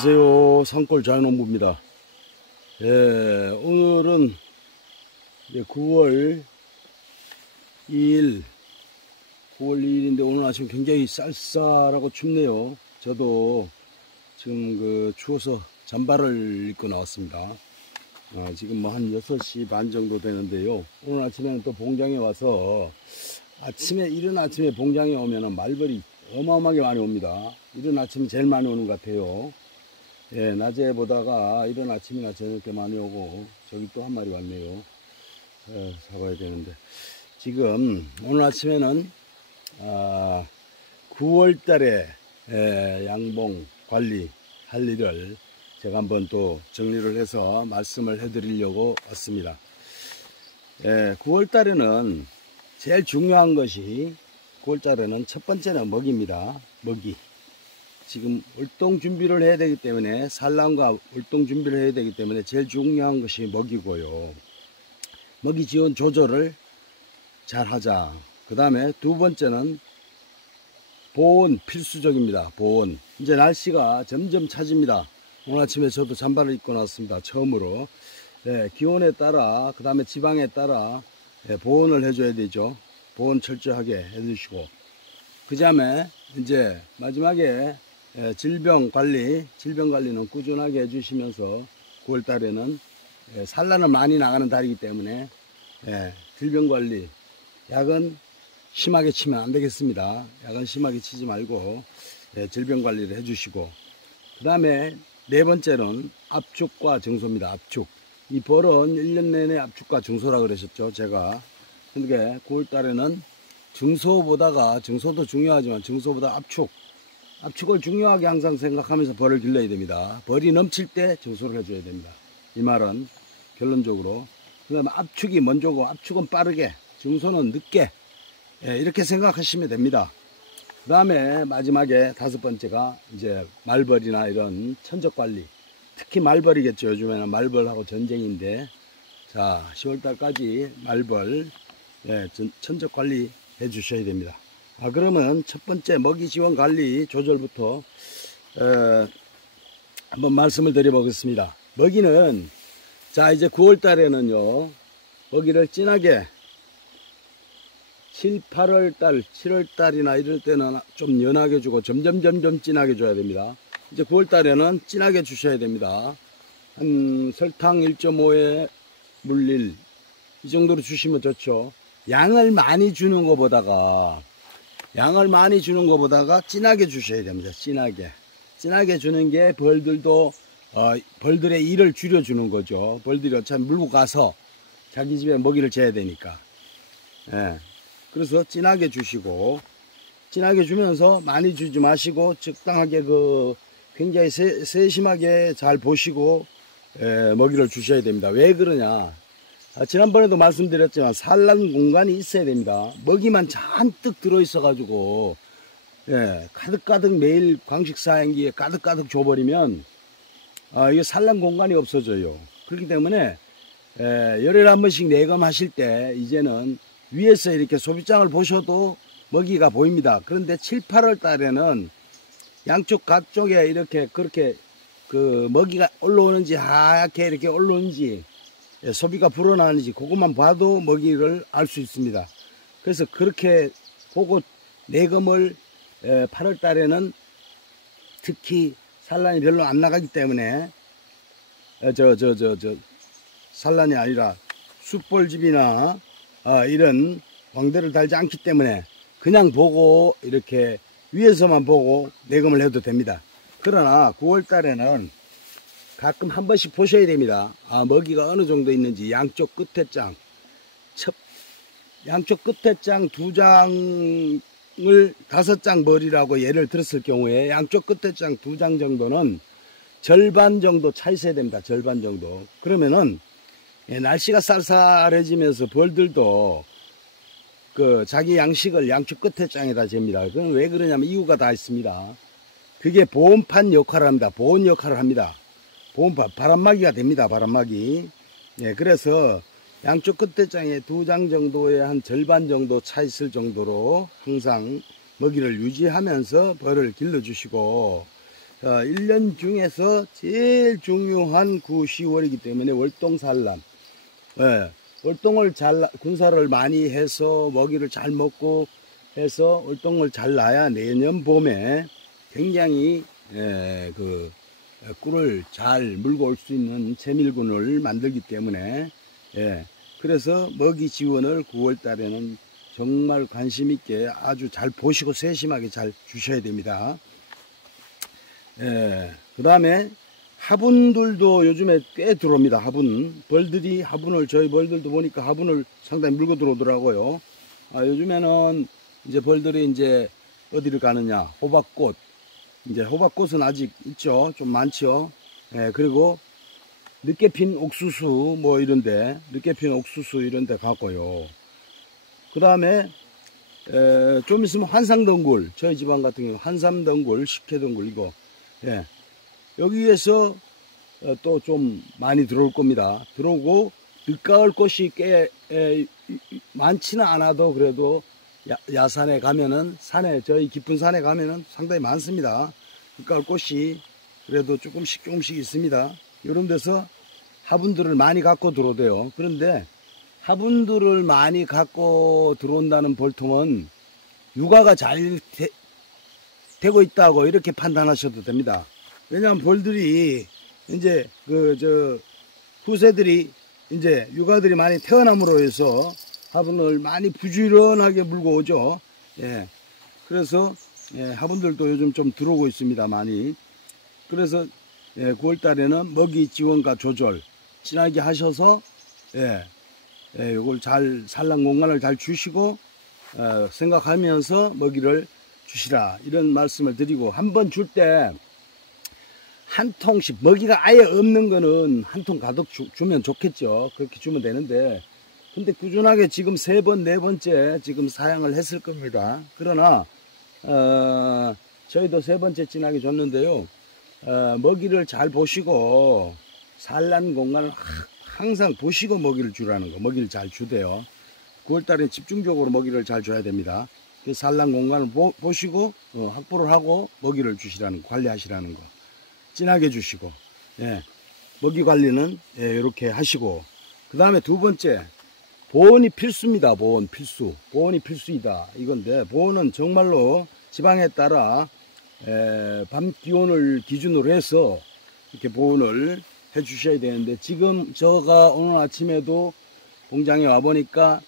안녕하세요. 산골 자연농부입니다. 오늘은 이제 9월 2일, 9월 2일인데 오늘 아침 굉장히 쌀쌀하고 춥네요. 저도 지금 추워서 잠바를 입고 나왔습니다. 지금 뭐 한 6시 반 정도 되는데요. 오늘 아침에는 또 봉장에 와서 이른 아침에 봉장에 오면은 말벌이 어마어마하게 많이 옵니다. 이른 아침이 제일 많이 오는 것 같아요. 낮에 보다가 이른 아침이나 저녁 때 많이 오고, 저기 또 한 마리 왔네요. 잡아야 되는데. 지금 오늘 아침에는 9월 달에 양봉 관리 할 일을 제가 한번 또 정리를 해서 말씀을 해 드리려고 왔습니다. 9월 달에는 제일 중요한 것이 9월 달에는 첫 번째는 먹이입니다. 먹이. 지금 월동 준비를 해야 되기 때문에, 산란과 월동 준비를 해야 되기 때문에 제일 중요한 것이 먹이고요. 먹이 지원 조절을 잘 하자. 그 다음에 두 번째는 보온 필수적입니다. 보온. 이제 날씨가 점점 차집니다. 오늘 아침에 저도 잠바를 입고 나왔습니다. 처음으로. 기온에 따라, 그 다음에 지방에 따라 보온을 해줘야 되죠. 보온 철저하게 해주시고, 그 다음에 이제 마지막에 질병 관리는 꾸준하게 해주시면서 9월 달에는 산란을 많이 나가는 달이기 때문에 질병 관리, 약은 심하게 치면 안 되겠습니다. 약은 심하게 치지 말고 질병 관리를 해주시고, 그 다음에 네 번째는 압축과 증소입니다. 압축. 이 벌은 1년 내내 압축과 증소라 그러셨죠, 제가. 근데 9월 달에는 증소도 중요하지만 증소보다 압축을 중요하게 항상 생각하면서 벌을 길러야 됩니다. 벌이 넘칠 때 증소를 해줘야 됩니다. 이 말은 결론적으로. 그 다음에 압축이 먼저고, 압축은 빠르게, 증소는 늦게, 이렇게 생각하시면 됩니다. 그 다음에 마지막에 다섯 번째가 이제 말벌이나 이런 천적 관리. 특히 말벌이겠죠. 요즘에는 말벌하고 전쟁인데, 자, 10월달까지 말벌 천적 관리 해 주셔야 됩니다. 그러면 첫 번째 먹이 지원 관리 조절부터 한번 말씀을 드려보겠습니다. 먹이는, 자, 이제 9월 달에는요, 먹이를 진하게 7, 8월 달, 7월 달이나 이럴 때는 좀 연하게 주고 점점 진하게 줘야 됩니다. 이제 9월 달에는 진하게 주셔야 됩니다. 한 설탕 1.5에 물 1, 이 정도로 주시면 좋죠. 양을 많이 주는 것보다가 진하게 주셔야 됩니다. 진하게 주는 게 벌들의 일을 줄여주는 거죠. 벌들이 어차피 물고 가서 자기 집에 먹이를 재야 되니까. 그래서 진하게 주시고, 진하게 주면서 많이 주지 마시고 적당하게 굉장히 세심하게 잘 보시고 먹이를 주셔야 됩니다. 왜 그러냐? 지난번에도 말씀드렸지만 산란 공간이 있어야 됩니다. 먹이만 잔뜩 들어있어 가지고 가득가득 매일 광식 사행기에 가득가득 줘버리면 이게 산란 공간이 없어져요. 그렇기 때문에 열흘에 한 번씩 내검하실 때 이제는 위에서 이렇게 소비장을 보셔도 먹이가 보입니다. 그런데 7, 8월 달에는 양쪽 가쪽에 이렇게 그렇게 먹이가 올라오는지, 하얗게 이렇게 올라오는지, 소비가 불어나는지 그것만 봐도 먹이를 알 수 있습니다. 그래서 그렇게 보고 내검을 8월 달에는 특히 산란이 별로 안 나가기 때문에 산란이 아니라 숯벌집이나 이런 광대를 달지 않기 때문에 그냥 보고 이렇게 위에서만 보고 내검을 해도 됩니다. 그러나 9월 달에는 가끔 한 번씩 보셔야 됩니다. 먹이가 어느 정도 있는지. 양쪽 끝에 장 2장을 5장 벌이라고 예를 들었을 경우에 양쪽 끝에 장 2장 정도는 절반 정도 차 있어야 됩니다. 절반 정도. 그러면은 날씨가 쌀쌀해지면서 벌들도 자기 양식을 양쪽 끝에 장에다 잽니다. 그건 왜 그러냐면 이유가 다 있습니다. 그게 보온판 역할을 합니다. 보온 역할을 합니다. 보온판, 바람막이가 됩니다. 바람막이. 그래서 양쪽 끝에장에 2장 정도의 한 절반 정도 차 있을 정도로 항상 먹이를 유지하면서 벌을 길러주시고, 1년 중에서 제일 중요한 9, 10월이기 때문에 월동산란. 예, 월동을 군사를 많이 해서 먹이를 잘 먹고 해서 월동을 잘 놔야 내년 봄에 굉장히 꿀을 잘 물고 올 수 있는 채밀군을 만들기 때문에 그래서 먹이 지원을 9월 달에는 정말 관심 있게 아주 잘 보시고 세심하게 잘 주셔야 됩니다. 그 다음에 화분들도 요즘에 꽤 들어옵니다. 화분. 벌들이 저희 벌들도 보니까 화분을 상당히 물고 들어오더라고요. 요즘에는 이제 벌들이 이제 어디를 가느냐. 호박꽃. 이제 호박꽃은 아직 있죠. 좀 많죠. 그리고 늦게 핀 옥수수 늦게 핀 옥수수 이런데 가고요. 그 다음에 좀 있으면 환상덩굴, 저희 집안 같은 경우 환삼덩굴, 식혜덩굴 이거 여기에서 또 좀 많이 들어올 겁니다. 들어오고 늦가을 꽃이 꽤 많지는 않아도 그래도 야산에 가면은 저희 깊은 산에 가면은 상당히 많습니다. 늦가을 꽃이 그래도 조금씩 있습니다. 이런 데서 화분들을 많이 갖고 들어오대요. 그런데 화분들을 많이 갖고 들어온다는 볼통은 육아가 잘 되고 있다고 이렇게 판단하셔도 됩니다. 왜냐하면 벌들이 이제 후세들이 이제 육아들이 많이 태어남으로 해서 화분을 많이 부지런하게 물고 오죠. 그래서 화분들도 요즘 좀 들어오고 있습니다. 많이. 그래서 9월 달에는 먹이 지원과 조절 진하게 하셔서 요걸 잘 산란 공간을 잘 주시고 생각하면서 먹이를 주시라 이런 말씀을 드리고, 한번 줄 때 한 통씩, 먹이가 아예 없는 거는 한 통 가득 주면 좋겠죠. 그렇게 주면 되는데, 근데 꾸준하게 지금 3번, 4번째 지금 사용을 했을 겁니다. 그러나 저희도 3번째 진하게 줬는데요. 먹이를 잘 보시고 산란 공간을 항상 보시고 먹이를 주라는 거. 먹이를 잘 주대요. 9월달에 집중적으로 먹이를 잘 줘야 됩니다. 그 산란 공간을 보시고 확보를 하고 먹이를 주시라는 거, 관리하시라는 거. 진하게 주시고, 먹이 관리는 이렇게 하시고, 그 다음에 2번째, 보온이 필수입니다. 보온 필수. 보온이 필수이다. 이건데, 보온은 정말로 지방에 따라 밤 기온을 기준으로 해서 이렇게 보온을 해 주셔야 되는데, 지금 제가 오늘 아침에도 공장에 와 보니까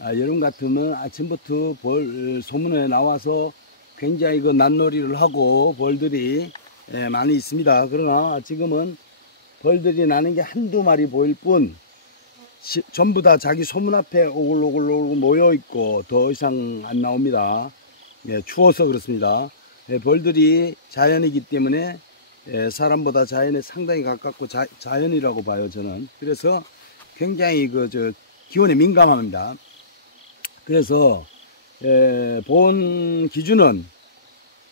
여름 같으면 아침부터 소문에 나와서 굉장히 난놀이를 하고 벌들이 많이 있습니다. 그러나 지금은 벌들이 나는 게 한두 마리 보일 뿐 전부 다 자기 소문 앞에 오글오글 모여 있고 더 이상 안 나옵니다. 추워서 그렇습니다. 벌들이 자연이기 때문에 사람보다 자연에 상당히 가깝고 자연이라고 봐요, 저는. 그래서 굉장히 기온에 민감합니다. 그래서 보온 기준은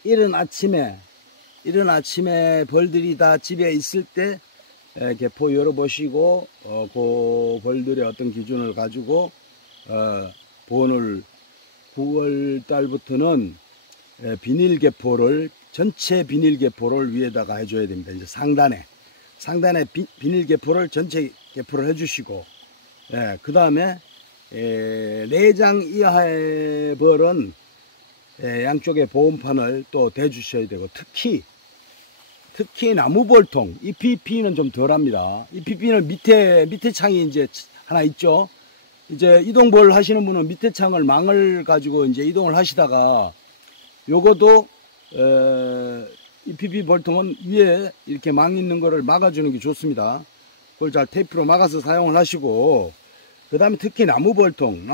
이른 아침에 벌들이 다 집에 있을 때 개포 열어보시고 그 벌들의 어떤 기준을 가지고 보온을 9월 달부터는 전체 비닐 개포를 위에다가 해줘야 됩니다. 이제 상단에 비닐 개포를 전체 개포를 해주시고, 그 다음에 4장 이하의 벌은 양쪽에 보온판을 또 대주셔야 되고, 특히 나무벌통, EPP는 좀 덜합니다. EPP는 밑에 창이 이제 하나 있죠. 이제 이동벌 하시는 분은 밑에 창을 망을 가지고 이제 이동을 하시다가, 요것도 EPP 벌통은 위에 이렇게 망 있는 거를 막아주는 게 좋습니다. 그걸 잘 테이프로 막아서 사용을 하시고, 그 다음에 특히 나무벌통은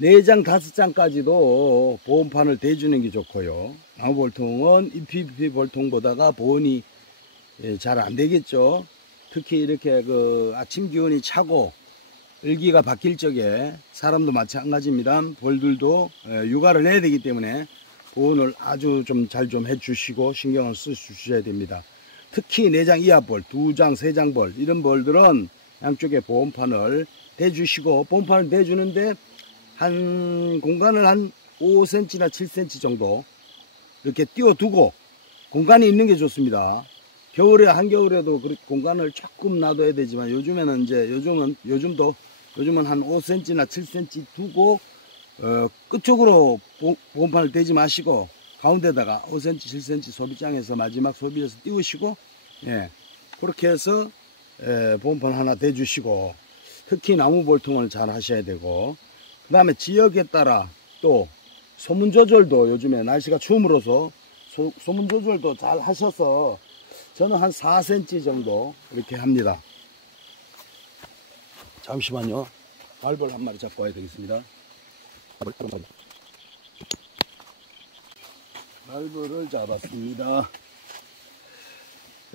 4장, 5장까지도 보온판을 대주는 게 좋고요. 나무벌통은 EPP 벌통보다가 보온이 잘 안 되겠죠. 특히 이렇게 아침 기온이 차고 일기가 바뀔 적에 사람도 마찬가지입니다. 벌들도 육아를 해야 되기 때문에 보온을 아주 잘 해주시고 신경을 써주셔야 됩니다. 특히 4장 이하 벌, 2장, 3장 벌, 이런 벌들은 양쪽에 보온판을 대주시고, 보온판을 대주는데 한 공간을 한 5cm나 7cm 정도 이렇게 띄워두고 공간이 있는 게 좋습니다. 겨울에 한겨울에도 그렇게 공간을 조금 놔둬야 되지만 요즘에는 이제 요즘은 한 5cm나 7cm 두고 끝쪽으로 보온판을 대지 마시고 가운데다가 5cm, 7cm 소비장에서 마지막 소비에서 띄우시고 예, 그렇게 해서 보온판 하나 대주시고 특히 나무 볼통을 잘 하셔야 되고 그 다음에 지역에 따라 또 소문 조절도 요즘에 날씨가 추움으로써 소문 조절도 잘 하셔서 저는 한 4cm 정도 이렇게 합니다. 잠시만요. 발벌 한 마리 잡고 와야 되겠습니다. 발벌을 잡았습니다.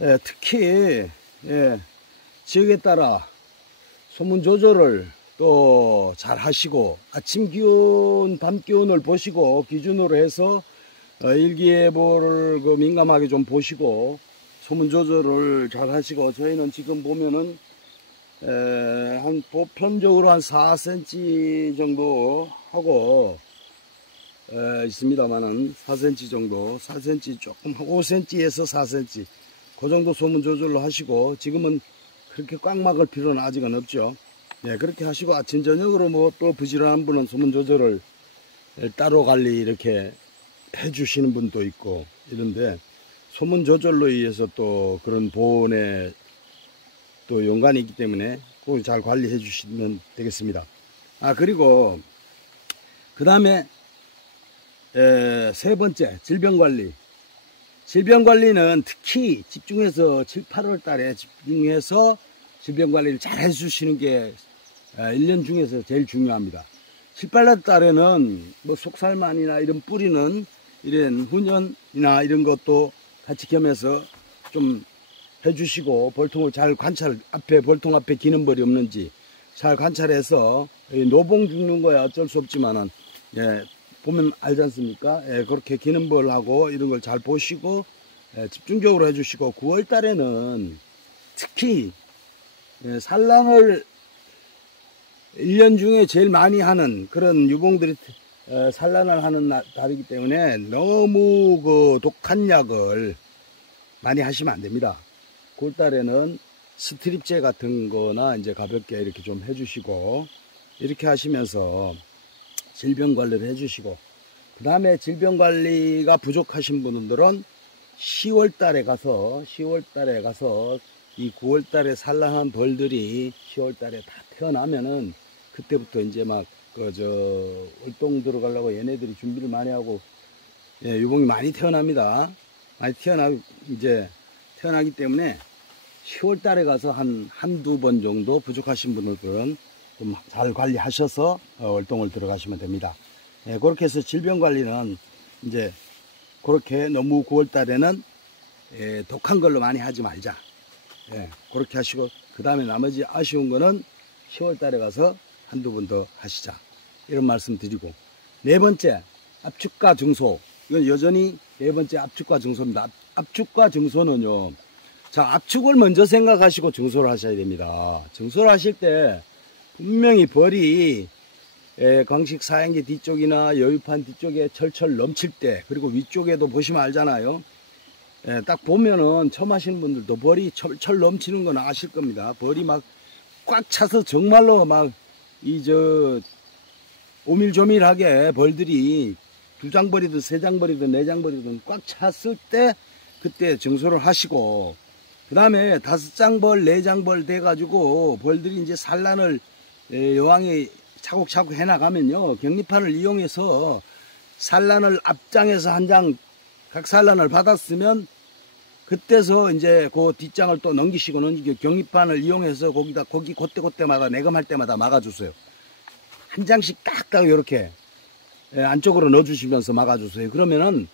예, 특히 지역에 따라 소문 조절을 또 잘 하시고 아침 기온, 밤 기온을 보시고 기준으로 해서 일기예보를 민감하게 좀 보시고 소문 조절을 잘 하시고 저희는 지금 보면은 한 보편적으로 한 4cm 정도 하고 있습니다만은 4cm 정도 4cm 조금 5cm에서 4cm 그 정도 소문 조절로 하시고 지금은 그렇게 꽉 막을 필요는 아직은 없죠. 예, 그렇게 하시고 아침 저녁으로 뭐 또 부지런한 분은 소문 조절을 따로 관리 이렇게 해 주시는 분도 있고 이런데 소문 조절로 의해서 또 그런 보온에 또 연관이 있기 때문에 그걸 잘 관리해 주시면 되겠습니다. 그리고 그 다음에 세 번째 질병관리. 질병관리는 특히 집중해서 7, 8월 달에 집중해서 질병관리를 잘 해주시는 게 1년 중에서 제일 중요합니다. 7, 8월 달에는 뭐 속살만이나 이런 뿌리는 이런 훈연이나 이런 것도 같이 겸해서 좀 해주시고 볼통을 잘 관찰, 볼통 앞에 기는벌이 없는지 잘 관찰해서 노봉 죽는 거야 어쩔 수 없지만은 보면 알지 않습니까? 그렇게 기는벌하고 이런 걸 잘 보시고 집중적으로 해주시고 9월 달에는 특히 산란을 1년 중에 제일 많이 하는 그런 유봉들이 산란을 하는 달이기 때문에 너무 그 독한 약을 많이 하시면 안 됩니다. 9월 달에는 스트립제 같은 거나 이제 가볍게 이렇게 좀 해주시고 이렇게 하시면서 질병 관리를 해주시고 그 다음에 질병 관리가 부족하신 분들은 10월 달에 가서 이 9월 달에 산란한 벌들이 10월 달에 다 태어나면은 그때부터 이제 막 월동 들어가려고 얘네들이 준비를 많이 하고 유봉이 많이 태어납니다. 많이 태어나기 때문에 10월 달에 가서 한두 번 정도 부족하신 분들은 좀 잘 관리하셔서 월동을 들어가시면 됩니다. 그렇게 해서 질병 관리는 이제 그렇게 너무 9월 달에는 독한 걸로 많이 하지 말자. 그렇게 하시고 그 다음에 나머지 아쉬운 거는 10월 달에 가서 한두 번 더 하시자. 이런 말씀 드리고 네 번째 압축과 증소. 이건 여전히 네 번째 압축과 증소입니다. 압축과 증소는요. 자, 압축을 먼저 생각하시고 증소를 하셔야 됩니다. 증소를 하실 때 분명히 벌이 광식 사양기 뒤쪽이나 여유판 뒤쪽에 철철 넘칠 때 그리고 위쪽에도 보시면 알잖아요. 딱 보면은 처음 하시는 분들도 벌이 철철 넘치는 건 아실 겁니다. 벌이 막 꽉 차서 정말로 막 오밀조밀하게 벌들이 2장벌이든 3장벌이든 4장벌이든 꽉 찼을 때 그때 증소를 하시고 그 다음에 5장벌 4장벌 돼가지고 벌들이 이제 산란을 여왕이 차곡차곡 해나가면요 격리판을 이용해서 산란을 앞장에서 한 장 각 산란을 받았으면 그때서 이제 그 뒷장을 또 넘기시고는 격리판을 이용해서 거기 그때마다 내검할 때마다 막아주세요. 한 장씩 딱딱 이렇게 안쪽으로 넣어주시면서 막아주세요. 그러면은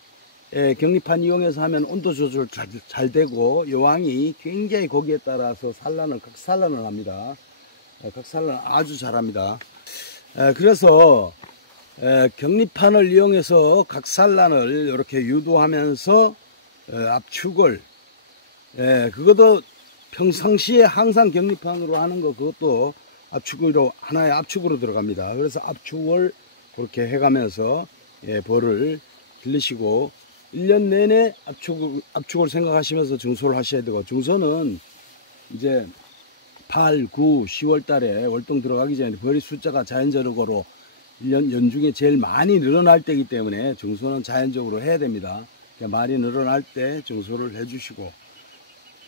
격리판 이용해서 하면 온도 조절 잘 되고 여왕이 굉장히 거기에 따라서 각산란을 합니다. 각산란 아주 잘합니다. 그래서 격리판을 이용해서 각산란을 이렇게 유도하면서 압축을 그것도 평상시에 항상 격리판으로 하는 거 그것도 하나의 압축으로 들어갑니다. 그래서 압축을 그렇게 해가면서 벌을 들리시고 1년 내내 압축을 생각하시면서 증소를 하셔야 되고, 증소는 이제 8, 9, 10월 달에 월동 들어가기 전에 벌이 숫자가 자연적으로 1년 연중에 제일 많이 늘어날 때이기 때문에 증소는 자연적으로 해야 됩니다. 많이 늘어날 때 증소를 해주시고,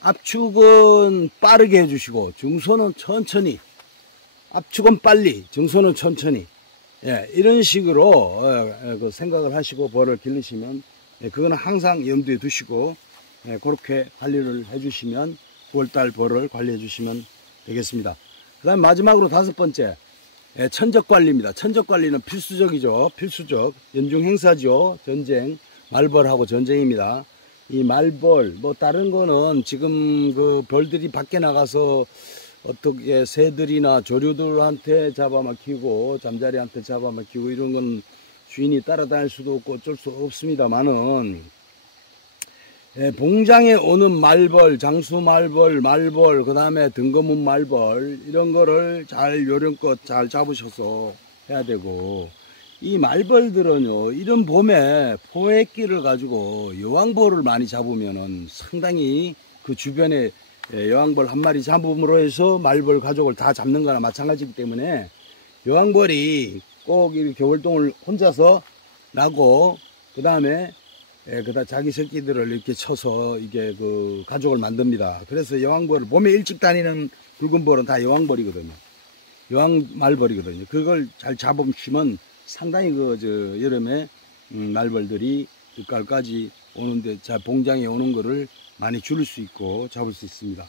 압축은 빠르게 해주시고 증소는 천천히, 압축은 빨리, 증소는 천천히, 예, 이런 식으로 그 생각을 하시고 벌을 기르시면, 예, 그거는 항상 염두에 두시고, 예, 그렇게 관리를 해주시면 9월달 벌을 관리해 주시면 되겠습니다. 그 다음에 마지막으로 5번째, 예, 천적관리입니다. 천적관리는 필수적이죠. 필수적. 연중 행사죠. 전쟁, 말벌하고 전쟁입니다. 이 말벌, 뭐 다른 거는 지금 그 벌들이 밖에 나가서 어떻게 새들이나 조류들한테 잡아먹히고 잠자리한테 잡아먹히고 이런 건 주인이 따라다닐 수도 없고 어쩔 수 없습니다만은, 예, 봉장에 오는 말벌, 장수말벌, 말벌, 그 다음에 등거문 말벌, 이런 거를 잘 요령껏 잘 잡으셔서 해야 되고, 이 말벌들은요, 이런 봄에 포획기를 가지고 여왕벌을 많이 잡으면은 상당히 그 주변에 여왕벌 한 마리 잡음으로 해서 말벌 가족을 다 잡는 거나 마찬가지이기 때문에, 여왕벌이 꼭 이렇게 월동을 혼자서 나고, 그 다음에 그다 자기 새끼들을 이렇게 쳐서 이게 그 가족을 만듭니다. 그래서 여왕벌을 봄에 일찍 다니는 붉은 벌은 다 여왕벌이거든요. 여왕 말벌이거든요. 그걸 잘 잡으시면 상당히 여름에 말벌들이 늦가을까지 오는데, 자 봉장에 오는 거를 많이 줄일 수 있고 잡을 수 있습니다.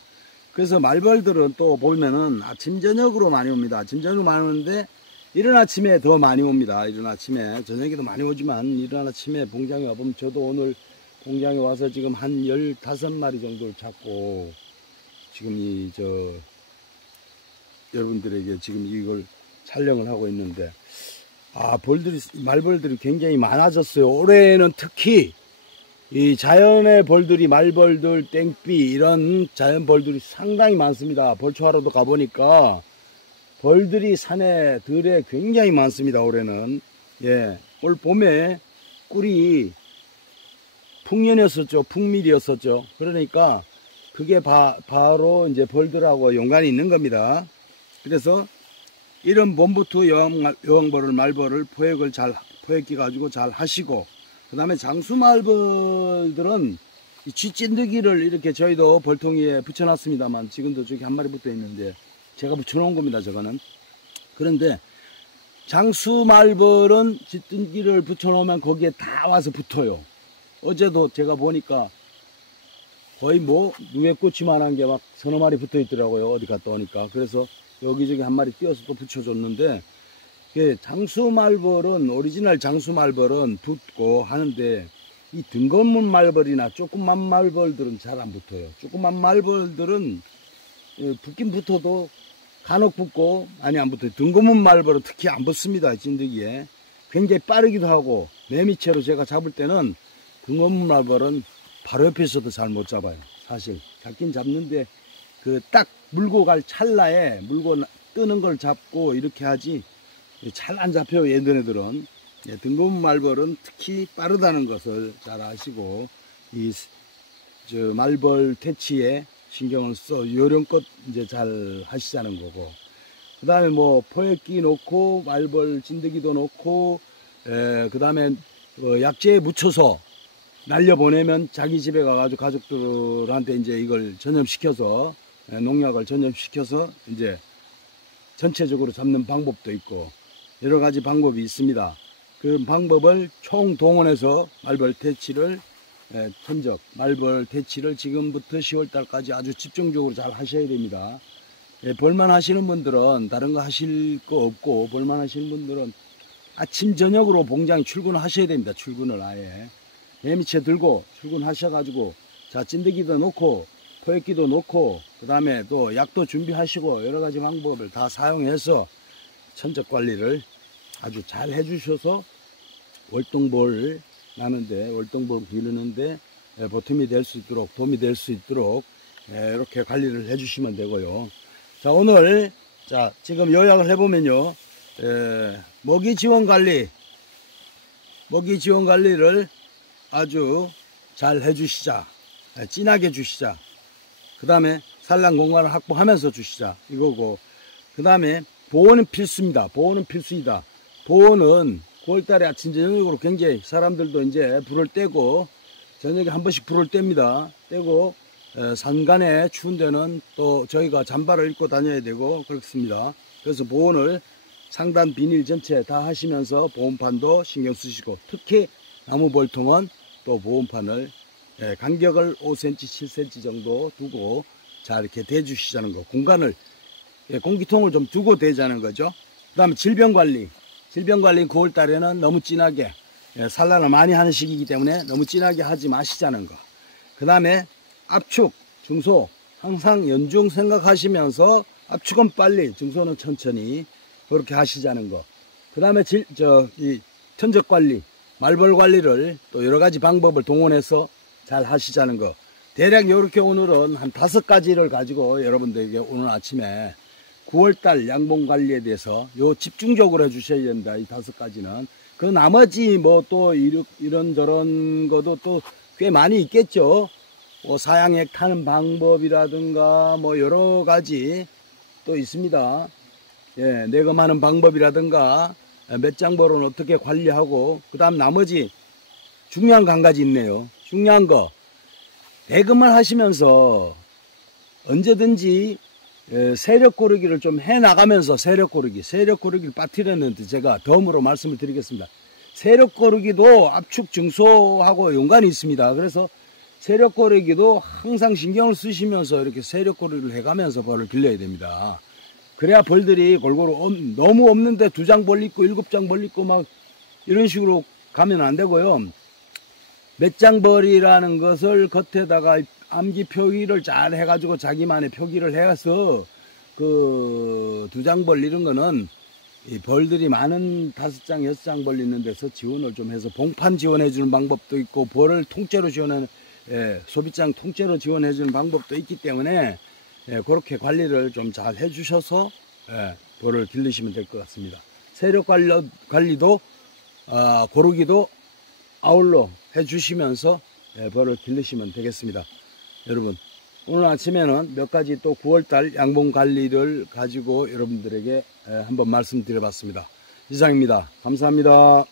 그래서 말벌들은 또 보면은 아침 저녁으로 많이 옵니다. 아침 저녁으로 많이 오는데 이른 아침에 더 많이 옵니다. 이른 아침에, 저녁에도 많이 오지만 이른 아침에 봉장에 와보면, 저도 오늘 봉장에 와서 지금 한 15마리 정도를 잡고 지금 여러분들에게 지금 이걸 촬영을 하고 있는데, 말벌들이 굉장히 많아졌어요. 올해는 특히 이 자연의 벌들이, 말벌들, 땡삐, 이런 자연 벌들이 상당히 많습니다. 벌초하러도 가보니까 벌들이 산에 들에 굉장히 많습니다. 올해는. 예, 올 봄에 꿀이 풍년이었었죠. 풍밀이었었죠. 그러니까 그게 바로 이제 벌들하고 연관이 있는 겁니다. 그래서 이런 봄부터 여왕벌을, 말벌을 포획기 가지고 잘 하시고, 그 다음에 장수말벌들은 이 쥐찐득이를 이렇게 저희도 벌통이에 붙여놨습니다만, 지금도 저기 한 마리 붙어 있는데 제가 붙여놓은 겁니다. 저거는. 그런데 장수말벌은 쥐찐득이를 붙여놓으면 거기에 다 와서 붙어요. 어제도 제가 보니까 거의 뭐 누에꼬치만한 게 막 서너 마리 붙어 있더라고요. 어디 갔다 오니까. 그래서 여기저기 한 마리 띄어서 또 붙여줬는데, 장수말벌은, 오리지널 장수말벌은 붙고 하는데, 이 등검문 말벌이나 조그만 말벌들은 잘 안 붙어요. 조그만 말벌들은 붙긴 붙어도 간혹 붙고 많이 안 붙어요. 등검문 말벌은 특히 안 붙습니다. 찐득이에. 굉장히 빠르기도 하고, 매미채로 제가 잡을 때는 등검문 말벌은 바로 옆에 있어도 잘 못 잡아요. 사실 잡긴 잡는데 그 딱 물고 갈 찰나에 물고 뜨는 걸 잡고 이렇게 하지 잘 안 잡혀요. 얘네들은. 등검문 말벌은 특히 빠르다는 것을 잘 아시고, 말벌 퇴치에 신경을 써 요령껏 이제 잘 하시자는 거고, 그 다음에 뭐 포획기 놓고 말벌 진드기도 놓고, 그 다음에 약재에 묻혀서 날려보내면 자기 집에 가가지고 가족들한테 이제 이걸 전염시켜서, 농약을 전염시켜서 이제 전체적으로 잡는 방법도 있고, 여러 가지 방법이 있습니다. 그 방법을 총동원해서 말벌 퇴치를, 말벌 퇴치를 지금부터 10월달까지 아주 집중적으로 잘 하셔야 됩니다. 벌만 하시는 분들은 다른 거 하실 거 없고, 벌만 하시는 분들은 아침 저녁으로 봉장에 출근하셔야 됩니다. 출근을 아예 매미채 들고 출근하셔가지고, 자 찐득이도 놓고 포획기도 놓고, 그 다음에 또 약도 준비하시고, 여러 가지 방법을 다 사용해서 천적 관리를 아주 잘 해주셔서 월동벌 나는데, 월동벌 기르는데 보탬이 될 수 있도록, 도움이 될 수 있도록 이렇게 관리를 해주시면 되고요. 자, 오늘 지금 요약을 해보면요, 먹이 지원 관리를 아주 잘 해주시자. 진하게 주시자. 그 다음에 산란 공간을 확보하면서 주시자. 이거고. 그 다음에 보온은 필수입니다. 보온은 필수이다. 보온은 9월달에 아침 저녁으로 굉장히 사람들도 이제 불을 떼고 저녁에 한 번씩 불을 뗍니다. 떼고 산간에 추운 데는 또 저희가 잠바를 입고 다녀야 되고 그렇습니다. 그래서 보온을 상단 비닐 전체 다 하시면서 보온판도 신경 쓰시고, 특히 나무 볼통은 또 보온판을 간격을 5cm, 7cm 정도 두고 잘 이렇게 대주시자는 거. 공간을 공기통을 좀 두고 대자는 거죠. 그 다음에 질병관리. 질병관리 9월달에는 너무 진하게 산란을 많이 하는 시기이기 때문에 너무 진하게 하지 마시자는 거. 그 다음에 압축, 중소 항상 연중 생각하시면서 압축은 빨리, 중소는 천천히 그렇게 하시자는 거. 그 다음에 이 천적관리, 말벌관리를 또 여러가지 방법을 동원해서 잘 하시자는 거. 대략 이렇게 오늘은 한 5가지를 가지고 여러분들에게 오늘 아침에 9월달 양봉관리에 대해서 집중적으로 해주셔야 된다. 이 5가지는. 그 나머지 뭐 또 이런저런 것도 또 꽤 많이 있겠죠. 뭐 사양액 타는 방법이라든가 뭐 여러가지 또 있습니다. 내검하는 방법이라든가 맷장벌은 어떻게 관리하고, 그 다음 나머지 중요한 거 한 가지 있네요. 중요한 거, 내검을 하시면서 언제든지 세력 고르기를 좀 해나가면서 세력 고르기를 빠뜨렸는데 제가 덤으로 말씀을 드리겠습니다. 세력 고르기도 압축 중소하고 연관이 있습니다. 그래서 세력 고르기도 항상 신경을 쓰시면서 이렇게 세력 고르기를 해가면서 벌을 길러야 됩니다. 그래야 벌들이 골고루 너무 없는데 2장 벌 있고 7장 벌 있고 막 이런 식으로 가면 안 되고요. 몇 장 벌이라는 것을 겉에다가 암기 표기를 잘 해가지고 자기만의 표기를 해서 그 2장 벌 이런 거는 이 벌들이 많은 5장, 6장 벌 있는 데서 지원을 좀 해서 봉판 지원해 주는 방법도 있고 벌을 통째로 지원하는 소비장 통째로 지원해 주는 방법도 있기 때문에 그렇게 관리를 좀 잘 해주셔서 벌을 길르시면 될 것 같습니다. 세력 관리도 고르기도 아울러 해주시면서 벌을 길르시면 되겠습니다. 여러분, 오늘 아침에는 몇 가지 또 9월달 양봉 관리를 가지고 여러분들에게 한번 말씀드려봤습니다. 이상입니다. 감사합니다.